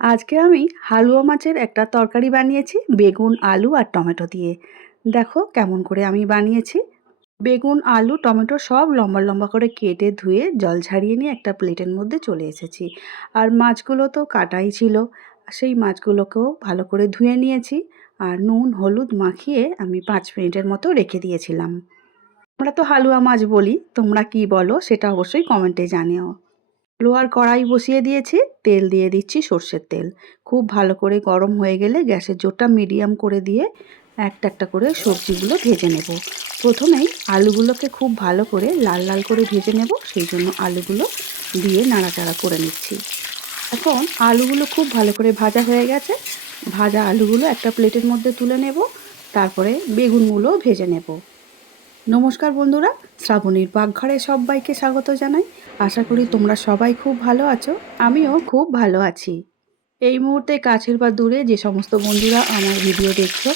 আজকে আমি হালুয়া মাছের একটা তরকারি বানিয়েছি বেগুন, আলু আর টমেটো দিয়ে। দেখো কেমন করে আমি বানিয়েছি। বেগুন, আলু, টমেটো সব লম্বা লম্বা করে কেটে ধুয়ে জল ঝারিয়ে নিয়ে একটা প্লেটের মধ্যে চলে এসেছি। আর মাছগুলো তো কাটাই ছিল, সেই মাছগুলোকেও ভালো করে ধুয়ে নিয়েছি। আর নুন হলুদ মাখিয়ে আমি 5 মিনিটের মতো রেখে দিয়েছিলাম। আমরা তো হালুয়া মাছ বলি, তোমরা কি বলো সেটা অবশ্যই কমেন্টে জানিও। লোহার কড়াই বসিয়ে দিয়েছি, তেল দিয়ে দিচ্ছি সর্ষের তেল। খুব ভালো করে গরম হয়ে গেলে গ্যাসের জোরটা মিডিয়াম করে দিয়ে একটা একটা করে সবজিগুলো ভেজে নেব। প্রথমেই আলুগুলোকে খুব ভালো করে লাল লাল করে ভেজে নেব, সেই জন্য আলুগুলো দিয়ে নাড়াচাড়া করে নিচ্ছি। এখন আলুগুলো খুব ভালো করে ভাজা হয়ে গেছে। ভাজা আলুগুলো একটা প্লেটের মধ্যে তুলে নেব, তারপরে বেগুনগুলো ভেজে নেব। নমস্কার বন্ধুরা, শ্রাবণীর পাকঘরে সবাইকে স্বাগত জানাই। আশা করি তোমরা সবাই খুব ভালো আছো, আমিও খুব ভালো আছি। এই মুহূর্তে কাছের বা দূরে যে সমস্ত বন্ধুরা আমার ভিডিও দেখছো,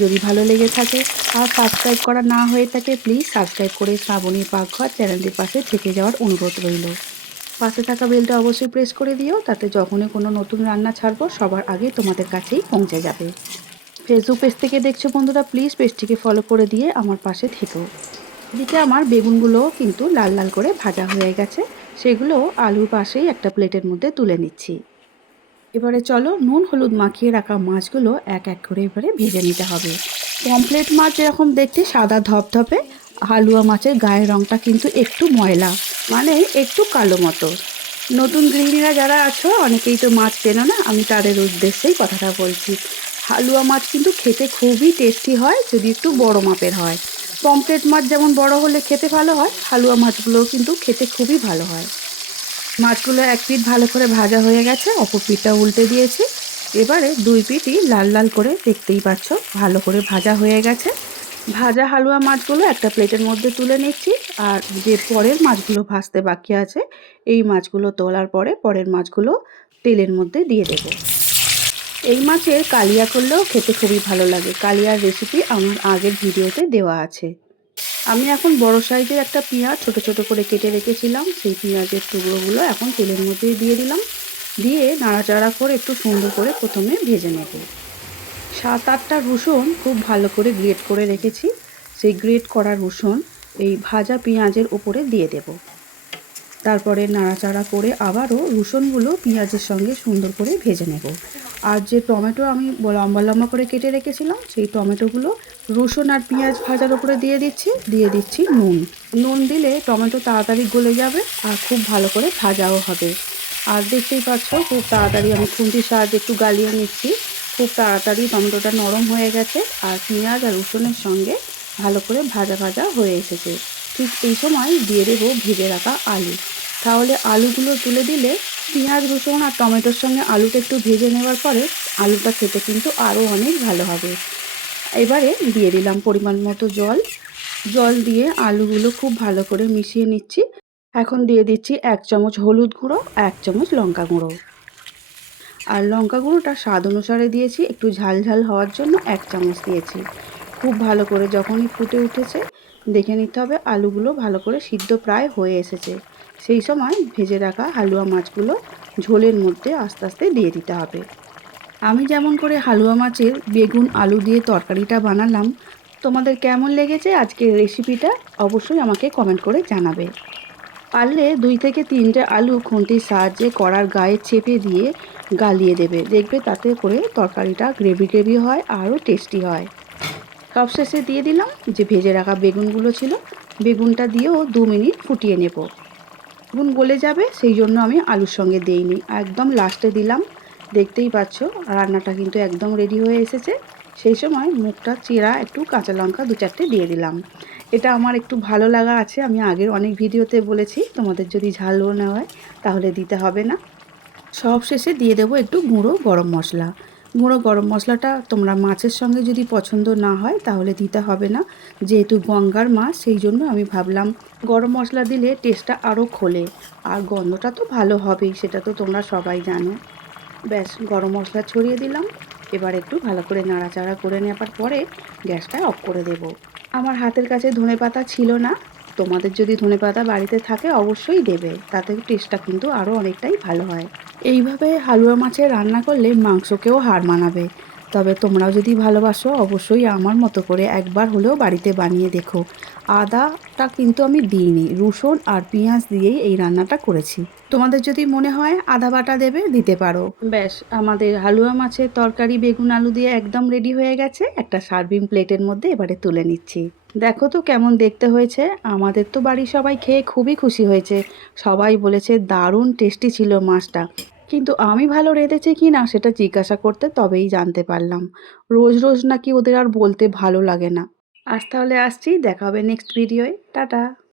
যদি ভালো লেগে থাকে আর সাবস্ক্রাইব করা না হয়ে থাকে, প্লিজ সাবস্ক্রাইব করে শ্রাবণীর পাকঘর চ্যানেলটির পাশে থেকে যাওয়ার অনুরোধ রইল। পাশে থাকা বেলটা অবশ্যই প্রেস করে দিও, তাতে যখনই কোনো নতুন রান্না ছাড়বো সবার আগে তোমাদের কাছেই পৌঁছে যাবে। ফেসবুক পেজ থেকে দেখছো বন্ধুরা, প্লিজ পেজটিকে ফলো করে দিয়ে আমার পাশে থেকো। এদিকে আমার বেগুনগুলোও কিন্তু লাল লাল করে ভাজা হয়ে গেছে, সেগুলো আলুর পাশেই একটা প্লেটের মধ্যে তুলে নিচ্ছি। এবারে চলো নুন হলুদ মাখিয়ে রাখা মাছগুলো এক এক করে এবারে ভেজে নিতে হবে। পমফ্রেট মাছ যেরকম দেখতে সাদা ধপধপে, হালুয়া মাছের গায়ের রঙটা কিন্তু একটু ময়লা, মানে একটু কালো মতো। নতুন গৃহিণীরা যারা আছো অনেকেই তো মাছ চেনো না, আমি তাদের উদ্দেশ্যেই কথাটা বলছি। হালুয়া মাছ কিন্তু খেতে খুবই টেস্টি হয় যদি একটু বড় মাপের হয়। পমফ্রেট মাছ যেমন বড় হলে খেতে ভালো হয়, হালুয়া মাছগুলোও কিন্তু খেতে খুবই ভালো হয়। মাছগুলো এক পিঠ ভালো করে ভাজা হয়ে গেছে, অপর পিঠটা উল্টে দিয়েছি। এবারে দুই পিঠই লাল লাল করে দেখতেই পাচ্ছ ভালো করে ভাজা হয়ে গেছে। ভাজা হালুয়া মাছগুলো একটা প্লেটের মধ্যে তুলে নিচ্ছি। আর যে পরের মাছগুলো ভাজতে বাকি আছে, এই মাছগুলো তোলার পরে পরের মাছগুলো তেলের মধ্যে দিয়ে দেব। এই মাছের কালিয়া করলেও খেতে খুবই ভালো লাগে। কালিয়ার রেসিপি আমার আগের ভিডিওতে দেওয়া আছে। আমি এখন বড় সাইজের একটা পেঁয়াজ ছোট ছোট করে কেটে রেখেছিলাম, সেই পেঁয়াজের টুকরোগুলো এখন তেলের মধ্যে দিয়ে দিলাম। দিয়ে নাড়াচাড়া করে একটু সুন্দর করে প্রথমে ভেজে নেব। 7-8টা রসুন খুব ভালো করে গ্রেট করে রেখেছি, সেই গ্রেট করা রসুন এই ভাজা পেঁয়াজের ওপরে দিয়ে দেব। তারপরে নাড়াচাড়া করে আবারও রসুনগুলো পেঁয়াজের সঙ্গে সুন্দর করে ভেজে নেব। আর যে টমেটো আমি লম্বা লম্বা করে কেটে রেখেছিলাম, সেই টমেটোগুলো রসুন আর পেঁয়াজ ভাজার ওপরে দিয়ে দিচ্ছি নুন। নুন দিলে টমেটো তাড়াতাড়ি গলে যাবে আর খুব ভালো করে ভাজাও হবে। আর দেখতেই পাচ্ছ খুব তাড়াতাড়ি আমি খুন্তির সাহায্যে একটু গালিয়ে নিচ্ছি। খুব তাড়াতাড়ি টমেটোটা নরম হয়ে গেছে আর পেঁয়াজ আর রসুনের সঙ্গে ভালো করে ভাজা ভাজা হয়ে এসেছে। ঠিক এই সময় দিয়ে দেবো ভেজে রাখা আলু। তাহলে আলুগুলো তুলে দিলে পেঁয়াজ রসুন আর টমেটোর সঙ্গে আলুটা একটু ভেজে নেওয়ার পরে আলুটা খেতে কিন্তু আরও অনেক ভালো হবে। এবারে দিয়ে দিলাম পরিমাণ মতো জল। জল দিয়ে আলুগুলো খুব ভালো করে মিশিয়ে নিচ্ছি। এখন দিয়ে দিচ্ছি 1 চামচ হলুদ গুঁড়ো, 1 চামচ লঙ্কা গুঁড়ো। আর লঙ্কা গুঁড়োটা স্বাদ অনুসারে দিয়েছি, একটু ঝাল ঝাল হওয়ার জন্য 1 চামচ দিয়েছি। খুব ভালো করে যখনই ফুটে উঠেছে দেখে নিতে হবে আলুগুলো ভালো করে সিদ্ধ প্রায় হয়ে এসেছে। সেই সময় ভেজে রাখা হালুয়া মাছগুলো ঝোলের মধ্যে আস্তে আস্তে দিয়ে দিতে হবে। আমি যেমন করে হালুয়া মাছের বেগুন আলু দিয়ে তরকারিটা বানালাম, তোমাদের কেমন লেগেছে আজকের রেসিপিটা অবশ্যই আমাকে কমেন্ট করে জানাবে। পারলে 2 থেকে 3টে আলু খুন্তির সাহায্যে কড়ার গায়ে চেপে দিয়ে গালিয়ে দেবে, দেখবে তাতে করে তরকারিটা গ্রেভি গ্রেভি হয়, আরও টেস্টি হয়। সবশেষে দিয়ে দিলাম যে ভেজে রাখা বেগুনগুলো ছিল, বেগুনটা দিয়েও 2 মিনিট ফুটিয়ে নেব। বেগুন গলে যাবে সেই জন্য আমি আলুর সঙ্গে দিইনি, একদম লাস্টে দিলাম। দেখতেই পাচ্ছ রান্নাটা কিন্তু একদম রেডি হয়ে এসেছে। সেই সময় মুখটা চিরা একটু কাঁচা লঙ্কা 2-4টে দিয়ে দিলাম। এটা আমার একটু ভালো লাগা আছে, আমি আগের অনেক ভিডিওতে বলেছি তোমাদের যদি ঝালও না হয় তাহলে দিতে হবে না। সব শেষে দিয়ে দেবো একটু গুঁড়ো গরম মশলা। গুঁড়ো গরম মশলাটা তোমরা মাছের সঙ্গে যদি পছন্দ না হয় তাহলে দিতে হবে না, যেহেতু গঙ্গার মাছ সেই জন্য আমি ভাবলাম গরম মশলা দিলে টেস্টটা আরও খোলে। আর গন্ধটা তো ভালো হবেই, সেটা তো তোমরা সবাই জানো। ব্যাস গরম মশলা ছড়িয়ে দিলাম। এবার একটু ভালো করে নাড়াচাড়া করে নেওয়ার পরে গ্যাসটা অফ করে দেব। আমার হাতের কাছে ধনেপাতা ছিল না, তোমাদের যদি ধনেপাতা বাড়িতে থাকে অবশ্যই দেবে, তাতে টেস্টটা কিন্তু আরও অনেকটাই ভালো হয়। এইভাবে হালুয়া মাছের রান্না করলে মাংসকেও হার মানাবে। তবে তোমরাও যদি ভালোবাসো অবশ্যই আমার মতো করে একবার হলেও বাড়িতে বানিয়ে দেখো। আদাটা কিন্তু আমি দিইনি, রসুন আর পেঁয়াজ দিয়েই এই রান্নাটা করেছি। তোমাদের যদি মনে হয় আদা বাটা দেবে, দিতে পারো। ব্যাস, আমাদের হালুয়া মাছের তরকারি বেগুন আলু দিয়ে একদম রেডি হয়ে গেছে। একটা সার্ভিং প্লেটের মধ্যে এবারে তুলে নিচ্ছি। দেখো তো কেমন দেখতে হয়েছে। আমাদের তো বাড়ির সবাই খেয়ে খুবই খুশি হয়েছে। সবাই বলেছে দারুণ টেস্টি ছিল মাছটা। কিন্তু আমি ভালো রেঁধেছি কি না সেটা জিজ্ঞাসা করতে তবেই জানতে পারলাম। রোজ রোজ নাকি ওদের আর বলতে ভালো লাগে না। আজ তাহলে আসছি, দেখা হবে নেক্সট ভিডিওয়। টাটা।